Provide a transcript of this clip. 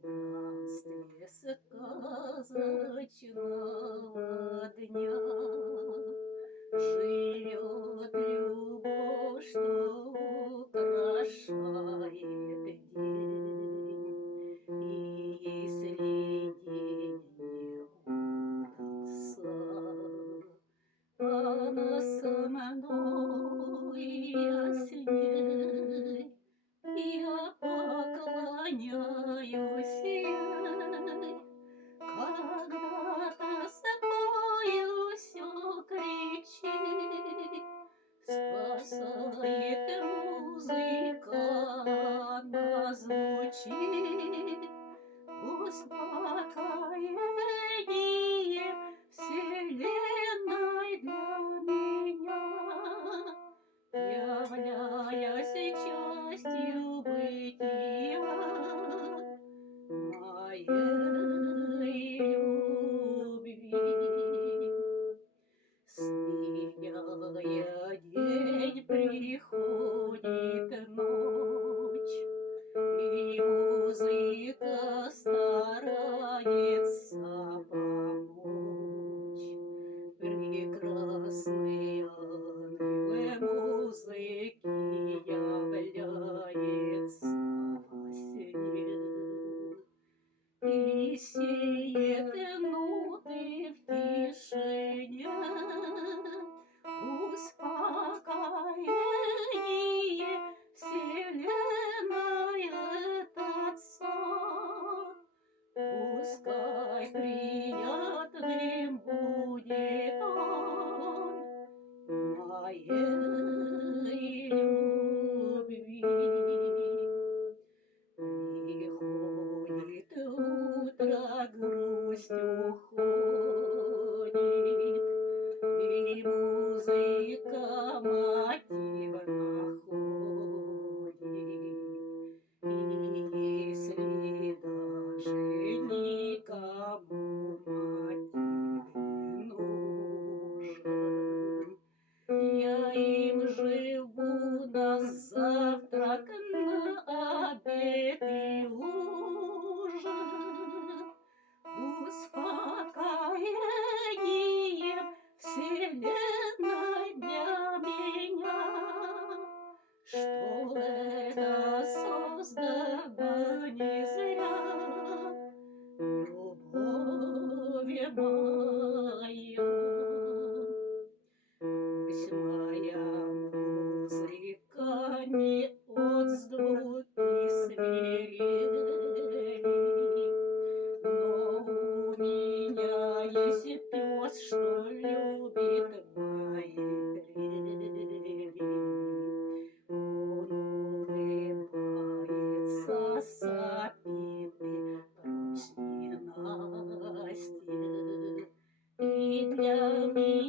Убранстве сказочного дня живет любовь, что украшает день. И если день не удался, она со мной, я с ней. Я поклоняюсь ей, когда-то такое все кричит, спасает музыка, она звучит, успокоение вселенной для меня, являясь частью бытия моей любви. Сменяя день, приходит ночь, и музыка старается помочь. Прекрасный ангел музыки является во сне и сеет ноты в тишине, успокоение вселенной этот сон. Пускай приятным будет он моей любви. Приходит утро, грусть уходит, и музыка мотив находит. И если даже никому мотив не нужен, я им живу на завтрак, на обед и ужин, успокоение вселенной для меня, что это создано не зря, любовь моя. Пусть моя музыка не отзвуки свирели, но у меня есть пес, что любит мои трели. Он улыбается, сопит и прочь ненастье, и для меня